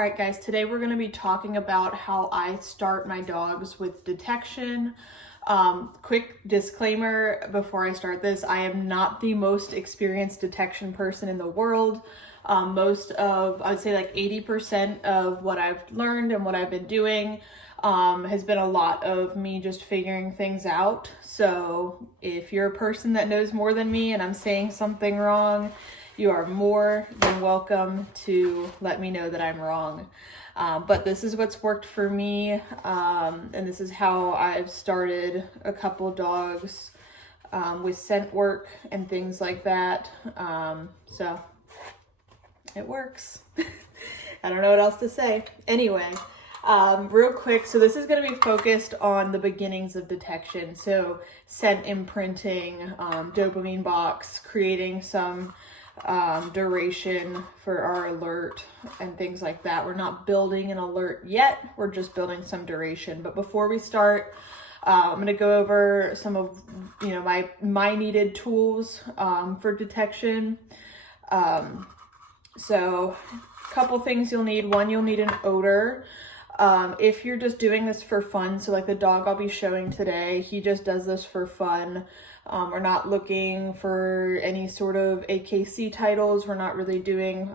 All right, guys, today we're going to be talking about how I start my dogs with detection. Quick disclaimer before I start this, I am not the most experienced detection person in the world. I would say like 80% of what I've learned and what I've been doing has been a lot of me just figuring things out. So if you're a person that knows more than me and I'm saying something wrong, you are more than welcome to let me know that I'm wrong. But this is what's worked for me, and this is how I've started a couple dogs with scent work and things like that. So it works. I don't know what else to say. Anyway, real quick, so this is going to be focused on the beginnings of detection. So scent imprinting, dopamine box, creating some duration for our alert and things like that. We're not building an alert yet, we're just building some duration. But before we start, I'm going to go over some of my needed tools for detection. So a couple things you'll need. One, you'll need an odor. If you're just doing this for fun, so like the dog I'll be showing today, he just does this for fun. We're not looking for any sort of AKC titles. We're not really doing,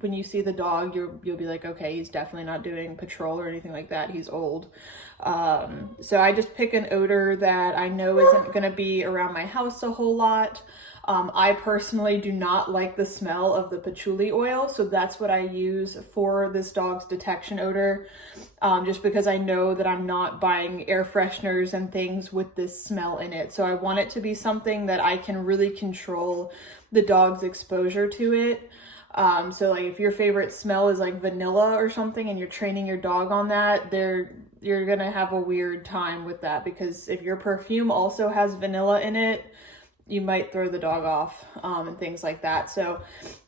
when you see the dog, you'll be like, okay, he's definitely not doing patrol or anything like that. He's old. So I just pick an odor that I know isn't going to be around my house a whole lot. I personally do not like the smell of the patchouli oil, so that's what I use for this dog's detection odor, just because I know that I'm not buying air fresheners and things with this smell in it. So I want it to be something that I can really control the dog's exposure to it. So like if your favorite smell is like vanilla or something and you're training your dog on that, you're gonna have a weird time with that, because if your perfume also has vanilla in it, you might throw the dog off and things like that. So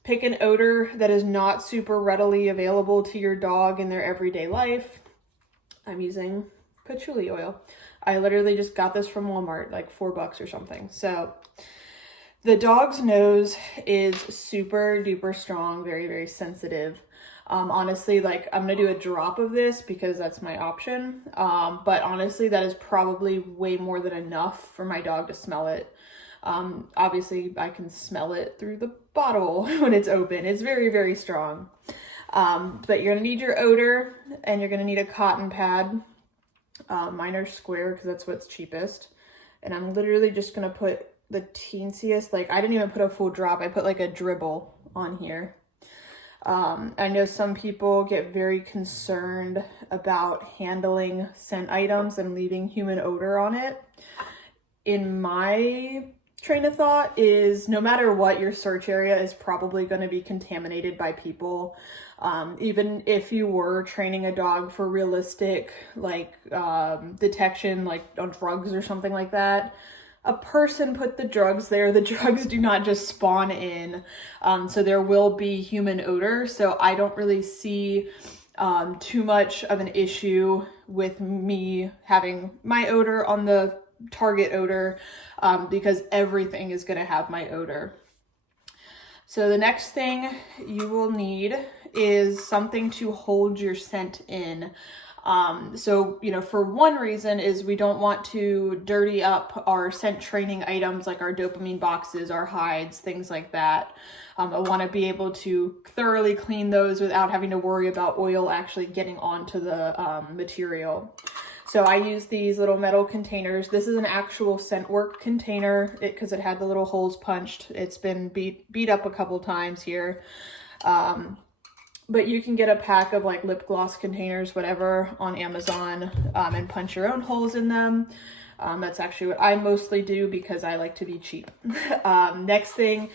pick an odor that is not super readily available to your dog in their everyday life. I'm using patchouli oil. I literally just got this from Walmart, like $4 or something. So the dog's nose is super duper strong, very, very sensitive. Honestly, like I'm gonna do a drop of this because that's my option. But honestly, that is probably way more than enough for my dog to smell it. Obviously I can smell it through the bottle when it's open. It's very, very strong. But you're gonna need your odor and you're gonna need a cotton pad. Mine are square because that's what's cheapest. And I'm literally just gonna put the teensiest, like I didn't even put a full drop. I put like a dribble on here. I know some people get very concerned about handling scent items and leaving human odor on it. In my train of thought is no matter what, your search area is probably going to be contaminated by people. Even if you were training a dog for realistic like detection, like on drugs or something like that, a person put the drugs there. The drugs do not just spawn in. So there will be human odor. So I don't really see too much of an issue with me having my odor on the target odor, because everything is going to have my odor. So the next thing you will need is something to hold your scent in. So, for one reason is we don't want to dirty up our scent training items like our dopamine boxes, our hides, things like that. I want to be able to thoroughly clean those without having to worry about oil actually getting onto the material. So I use these little metal containers. This is an actual scent work container because it had the little holes punched. It's been beat up a couple times here. But you can get a pack of like lip gloss containers, whatever, on Amazon, and punch your own holes in them. That's actually what I mostly do because I like to be cheap. Next thing,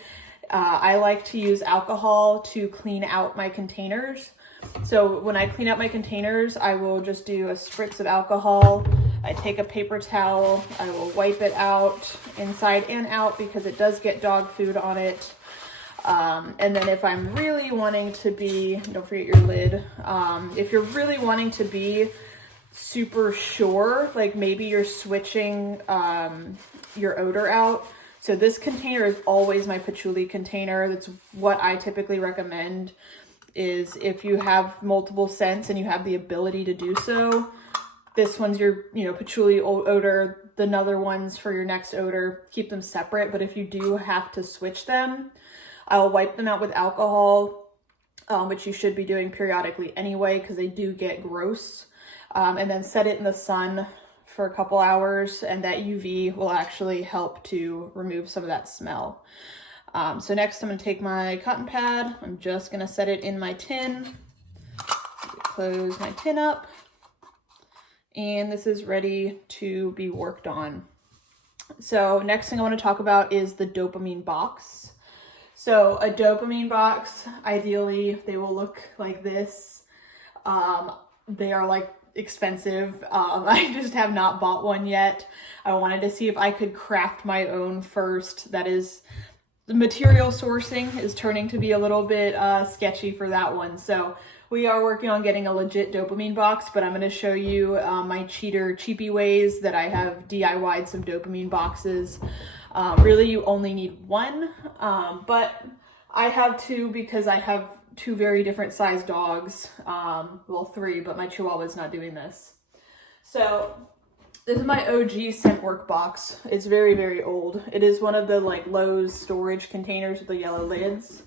I like to use alcohol to clean out my containers. So when I clean out my containers, I will just do a spritz of alcohol. I take a paper towel, I will wipe it out inside and out because it does get dog food on it. And then if I'm really wanting to be, don't forget your lid. If you're really wanting to be super sure, like maybe you're switching your odor out. So this container is always my patchouli container. That's what I typically recommend. is if you have multiple scents and you have the ability to do so, this one's your, patchouli odor, the other one's for your next odor, keep them separate. But if you do have to switch them, I'll wipe them out with alcohol, which you should be doing periodically anyway, because they do get gross. And then set it in the sun for a couple hours, and that UV will actually help to remove some of that smell. So next I'm gonna take my cotton pad. I'm just gonna set it in my tin, close my tin up, and this is ready to be worked on. So next thing I want to talk about is the dopamine box. So a dopamine box, ideally they will look like this. They are like expensive. I just have not bought one yet. I wanted to see if I could craft my own first. That is, the material sourcing is turning to be a little bit sketchy for that one. So we are working on getting a legit dopamine box, but I'm going to show you my cheapy ways that I have DIY'd some dopamine boxes. Really, you only need one, but I have two because I have two very different sized dogs. Well, three, but my Chihuahua's not doing this. So this is my OG scent work box. It's very, very old. It is one of the like Lowe's storage containers with the yellow lids.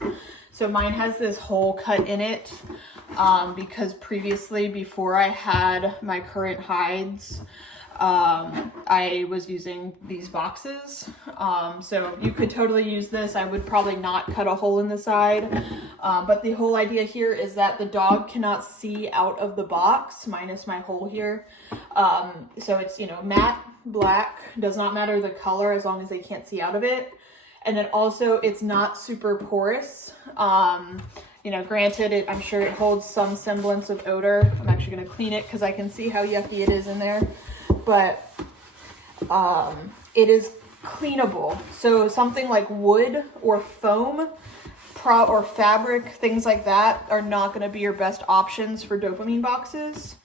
So mine has this hole cut in it because previously, before I had my current hides, I was using these boxes. So you could totally use this. I would probably not cut a hole in the side. But the whole idea here is that the dog cannot see out of the box, minus my hole here. So it's, matte black, does not matter the color as long as they can't see out of it. And then also it's not super porous. Granted, I'm sure it holds some semblance of odor. I'm actually going to clean it because I can see how yucky it is in there. But it is cleanable. So something like wood or foam or fabric, things like that are not going to be your best options for dopamine boxes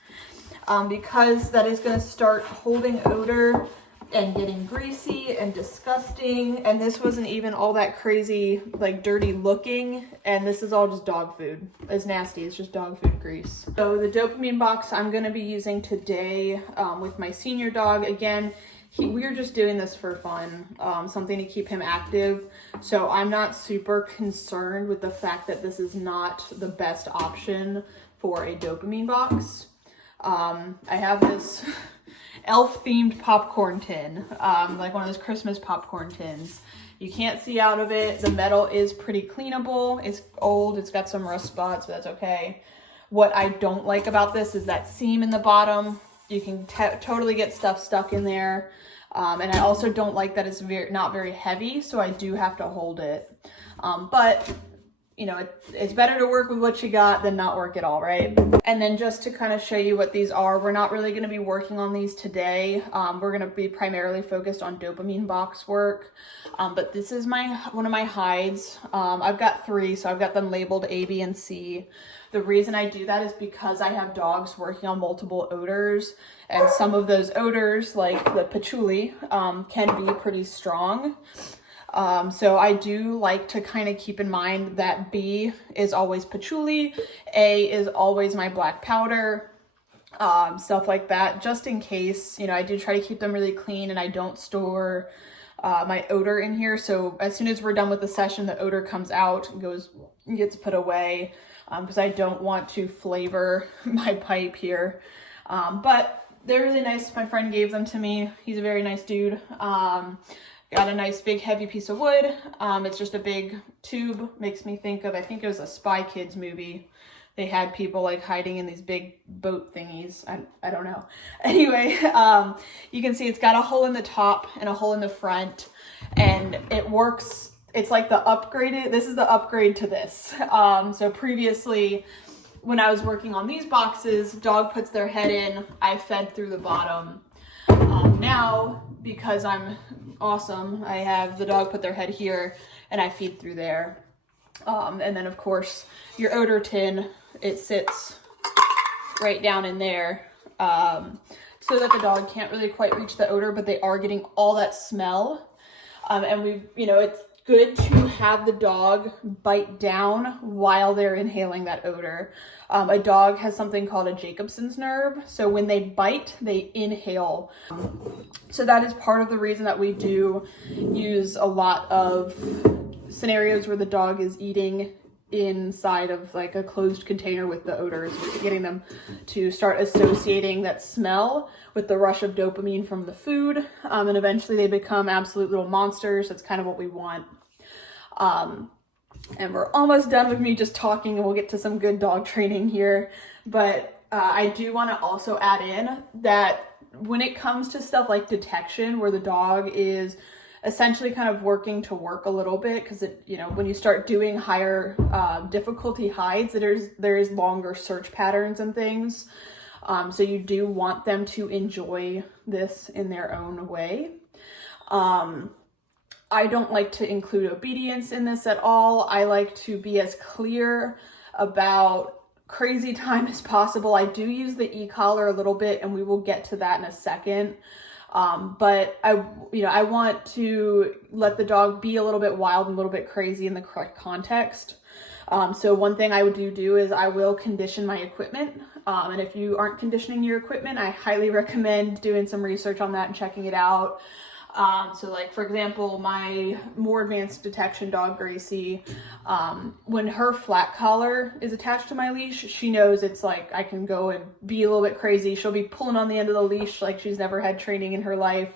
because that is going to start holding odor and getting greasy and disgusting. And this wasn't even all that crazy, like dirty looking. And this is all just dog food. It's nasty. It's just dog food grease. So the dopamine box I'm going to be using today with my senior dog. Again, we're just doing this for fun, something to keep him active. So I'm not super concerned with the fact that this is not the best option for a dopamine box. I have this elf themed popcorn tin, like one of those Christmas popcorn tins. You can't see out of it. The metal is pretty cleanable. It's old. It's got some rust spots, but that's okay. What I don't like about this is that seam in the bottom. You can totally get stuff stuck in there. And I also don't like that it's not very heavy, so I do have to hold it. But it's better to work with what you got than not work at all, right? And then just to kind of show you what these are, we're not really going to be working on these today. We're going to be primarily focused on dopamine box work. But this is one of my hides. I've got 3, so I've got them labeled A, B, and C. The reason I do that is because I have dogs working on multiple odors, and some of those odors, like the patchouli, can be pretty strong. So I do like to kind of keep in mind that B is always patchouli, A is always my black powder, stuff like that, just in case. I do try to keep them really clean, and I don't store my odor in here. So as soon as we're done with the session, the odor comes out and gets put away, because I don't want to flavor my pipe here. But they're really nice. My friend gave them to me. He's a very nice dude. Got a nice big heavy piece of wood. It's just a big tube. Makes me think of, I think it was a Spy Kids movie. They had people like hiding in these big boat thingies. I don't know. Anyway, you can see it's got a hole in the top and a hole in the front, and it works. It's like this is the upgrade to this. So previously, when I was working on these boxes, dog puts their head in, I fed through the bottom. Now, because I'm awesome, I have the dog put their head here and I feed through there. And then of course your odor tin, it sits right down in there, so that the dog can't really quite reach the odor, but they are getting all that smell. And it's good to have the dog bite down while they're inhaling that odor. A dog has something called a Jacobson's nerve. So when they bite, they inhale. So that is part of the reason that we do use a lot of scenarios where the dog is eating inside of like a closed container with the odors, getting them to start associating that smell with the rush of dopamine from the food. And eventually they become absolute little monsters. That's kind of what we want. And we're almost done with me just talking, and we'll get to some good dog training here. But I do want to also add in that when it comes to stuff like detection, where the dog is essentially kind of working to work a little bit, because it, you know, when you start doing higher difficulty hides, there's longer search patterns and things. So you do want them to enjoy this in their own way. I don't like to include obedience in this at all. I like to be as clear about crazy time as possible. I do use the e-collar a little bit, and we will get to that in a second. But I want to let the dog be a little bit wild and a little bit crazy in the correct context. So one thing I would do is I will condition my equipment. And if you aren't conditioning your equipment, I highly recommend doing some research on that and checking it out. So like, for example, my more advanced detection dog, Gracie, when her flat collar is attached to my leash, she knows it's like, I can go and be a little bit crazy. She'll be pulling on the end of the leash like she's never had training in her life.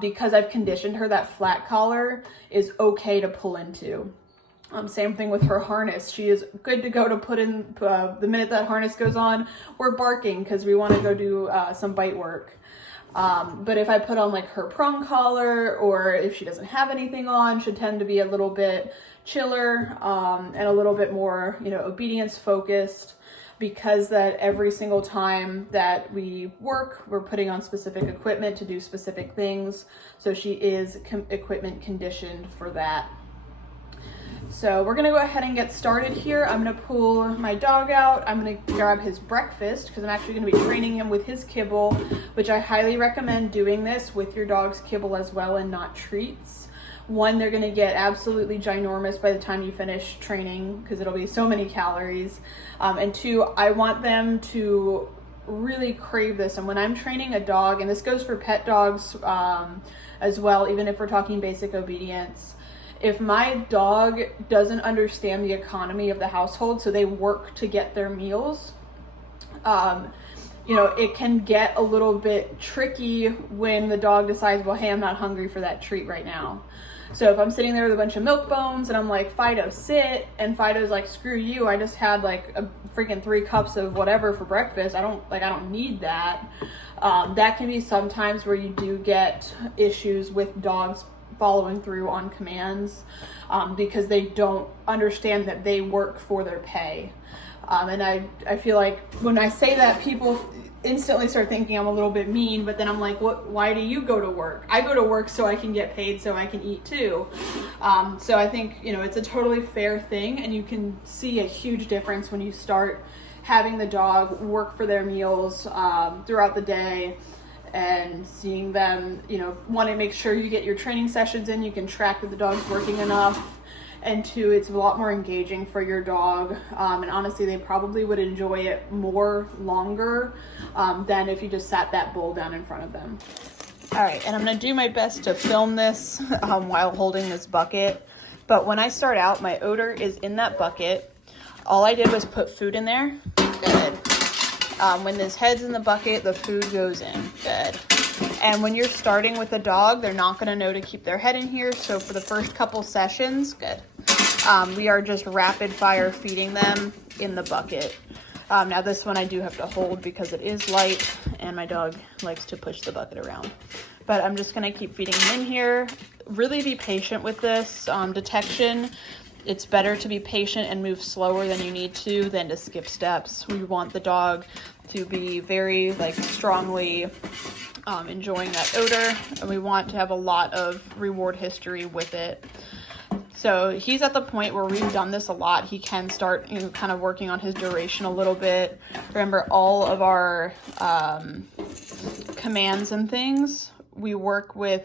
Because I've conditioned her, that flat collar is okay to pull into. Same thing with her harness. She is good to go to put in, the minute that harness goes on, we're barking because we want to go do some bite work. But if I put on like her prong collar, or if she doesn't have anything on, she'll tend to be a little bit chiller, and a little bit more, obedience focused, because that every single time that we work, we're putting on specific equipment to do specific things. So she is equipment conditioned for that. So we're gonna go ahead and get started here. I'm gonna pull my dog out. I'm gonna grab his breakfast, because I'm actually gonna be training him with his kibble, which I highly recommend doing this with your dog's kibble as well, and not treats. One, they're gonna get absolutely ginormous by the time you finish training, because it'll be so many calories. And two, I want them to really crave this. And when I'm training a dog, and this goes for pet dogs as well, even if we're talking basic obedience, if my dog doesn't understand the economy of the household, so they work to get their meals, it can get a little bit tricky when the dog decides, well, hey, I'm not hungry for that treat right now. So if I'm sitting there with a bunch of milk bones and I'm like, Fido, sit, and Fido's like, screw you, I just had like a freaking 3 cups of whatever for breakfast. I don't need that. That can be sometimes where you do get issues with dogs following through on commands, because they don't understand that they work for their pay. And I feel like when I say that, people instantly start thinking I'm a little bit mean, but then I'm like, why do you go to work? I go to work so I can get paid, so I can eat too. So I think, it's a totally fair thing, and you can see a huge difference when you start having the dog work for their meals throughout the day, and seeing them, want to make sure you get your training sessions in, you can track that the dog's working enough, and two, it's a lot more engaging for your dog, and honestly, they probably would enjoy it longer than if you just sat that bowl down in front of them. All right, and I'm going to do my best to film this while holding this bucket, but when I start out, my odor is in that bucket. All I did was put food in there. Good. When this head's in the bucket, the food goes in. Good. And when you're starting with a dog, they're not going to know to keep their head in here. So for the first couple sessions, good. We are just rapid fire feeding them in the bucket. Now this one I do have to hold because it is light and my dog likes to push the bucket around. But I'm just going to keep feeding them in here. Really be patient with this detection. It's better to be patient and move slower than you need to than to skip steps. We want the dog to be very strongly enjoying that odor, and we want to have a lot of reward history with it. So he's at the point where we've done this a lot. He can start kind of working on his duration a little bit. Remember, all of our commands and things we work with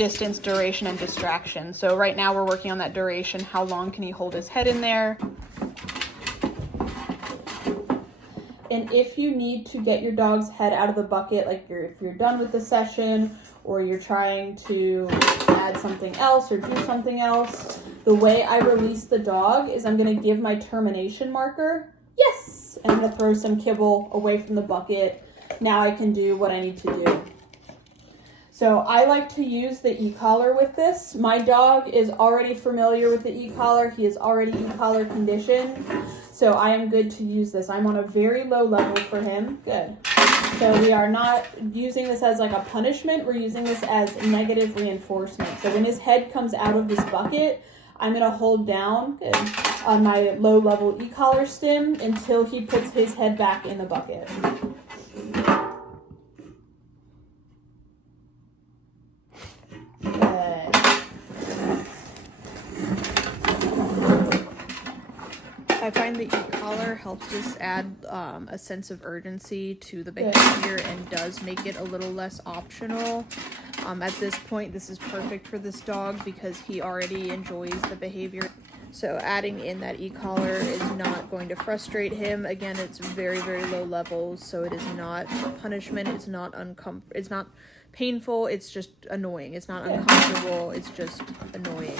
distance, duration, and distraction. So right now we're working on that duration. How long can he hold his head in there? And if you need to get your dog's head out of the bucket, like if you're done with the session or you're trying to add something else or do something else, the way I release the dog is I'm going to give my termination marker. Yes! And I'm going to throw some kibble away from the bucket. Now I can do what I need to do. So I like to use the e-collar with this. My dog is already familiar with the e-collar. He is already e-collar conditioned. So I am good to use this. I'm on a very low level for him. Good. So we are not using this as like a punishment. We're using this as negative reinforcement. So when his head comes out of this bucket, I'm going to hold down, good, on my low level e-collar stim until he puts his head back in the bucket. I find the e-collar helps us add a sense of urgency to the behavior and does make it a little less optional. At this point, this is perfect for this dog because he already enjoys the behavior. So adding in that e-collar is not going to frustrate him. Again, it's very, very low levels, so it is not punishment. It's not painful. It's just annoying. It's not uncomfortable. It's just annoying.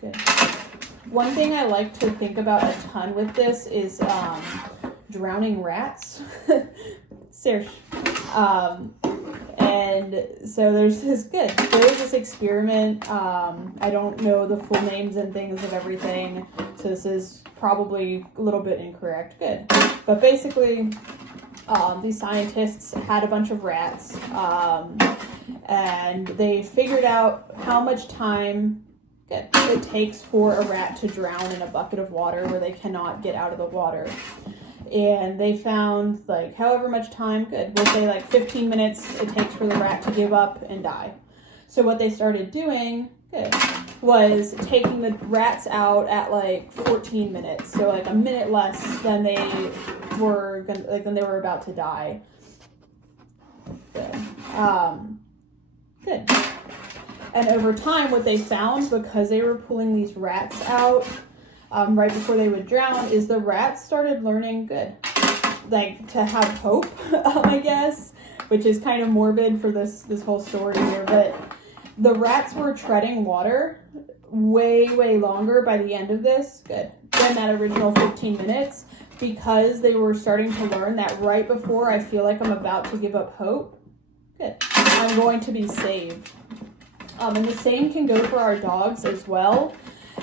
Good. One thing I like to think about a ton with this is drowning rats. Serge. And so there's this experiment. I don't know the full names and things of everything, so this is probably a little bit incorrect. Good. But basically, these scientists had a bunch of rats, and they figured out how much time it takes for a rat to drown in a bucket of water where they cannot get out of the water. And they found like however much time, we'll say like 15 minutes it takes for the rat to give up and die. So what they started doing was taking the rats out at like 14 minutes, so like a minute less than they were about to die. Good. And over time, what they found, because they were pulling these rats out right before they would drown, is the rats started learning like to have hope, I guess, which is kind of morbid for this whole story here. But the rats were treading water way, way longer by the end of this, than that original 15 minutes, because they were starting to learn that right before I feel like I'm about to give up hope, I'm going to be saved. And the same can go for our dogs as well.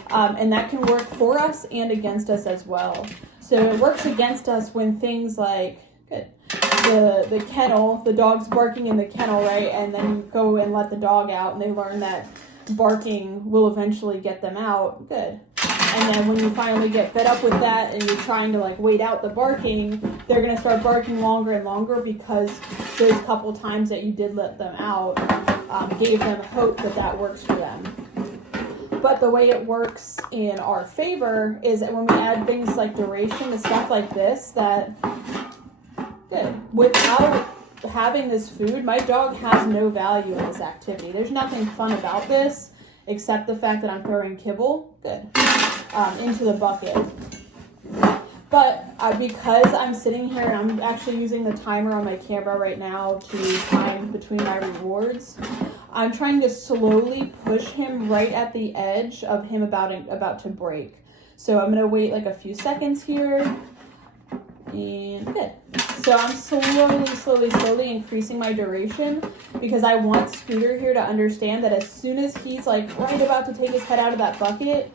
And that can work for us and against us as well. So it works against us when things like the kennel, the dog's barking in the kennel, right? And then you go and let the dog out and they learn that barking will eventually get them out. Good. And then when you finally get fed up with that and you're trying to like wait out the barking, they're going to start barking longer and longer because those couple times that you did let them out gave them hope that works for them. But the way it works in our favor is that when we add things like duration to stuff like this, that without having this food, my dog has no value in this activity. There's nothing fun about this except the fact that I'm throwing kibble into the bucket. But because I'm sitting here and I'm actually using the timer on my camera right now to time between my rewards, I'm trying to slowly push him right at the edge of him about to break. So I'm going to wait like a few seconds here. And good. So I'm slowly increasing my duration because I want Scooter here to understand that as soon as he's like right about to take his head out of that bucket,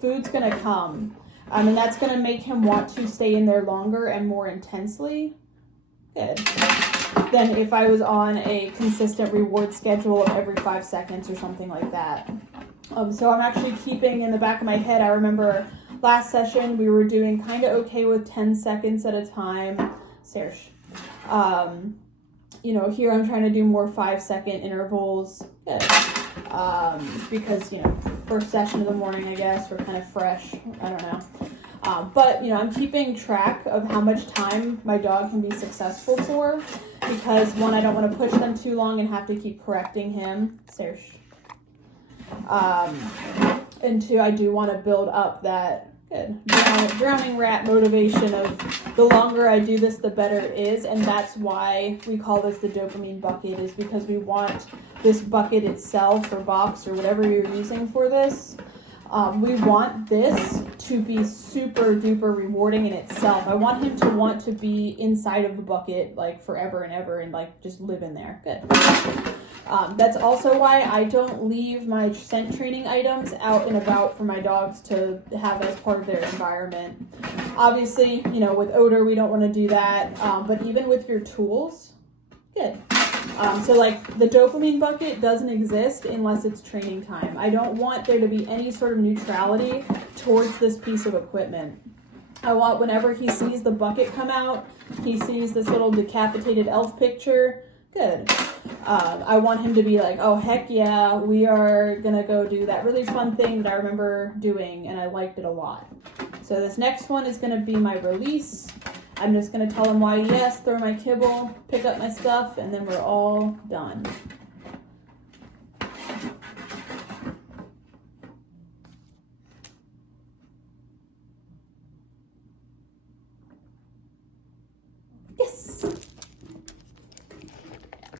food's going to come. And that's going to make him want to stay in there longer and more intensely. Good. Than if I was on a consistent reward schedule of every 5 seconds or something like that. So I'm actually keeping in the back of my head, I remember last session we were doing kind of okay with 10 seconds at a time. Serge. Here I'm trying to do more 5-second intervals. Good. Because, first session of the morning, I guess. We're kind of fresh. I don't know. But, you know, I'm keeping track of how much time my dog can be successful for, because one, I don't want to push them too long and have to keep correcting him. And two, I do want to build up that drowning rat motivation of the longer I do this, the better it is. And that's why we call this the dopamine bucket, is because we want this bucket itself, or box, or whatever you're using for this. We want this to be super duper rewarding in itself. I want him to want to be inside of the bucket like forever and ever, and like just live in there. Good. That's also why I don't leave my scent training items out and about for my dogs to have as part of their environment. Obviously, you know, with odor, we don't want to do that. But even with your tools, good. So like the dopamine bucket doesn't exist unless it's training time. I don't want there to be any sort of neutrality towards this piece of equipment. I want whenever he sees the bucket come out, he sees this little decapitated elf picture, good. I want him to be like, oh, heck yeah, we are going to go do that really fun thing that I remember doing, and I liked it a lot. So this next one is going to be my release. I'm just going to tell him why yes, throw my kibble, pick up my stuff, and then we're all done.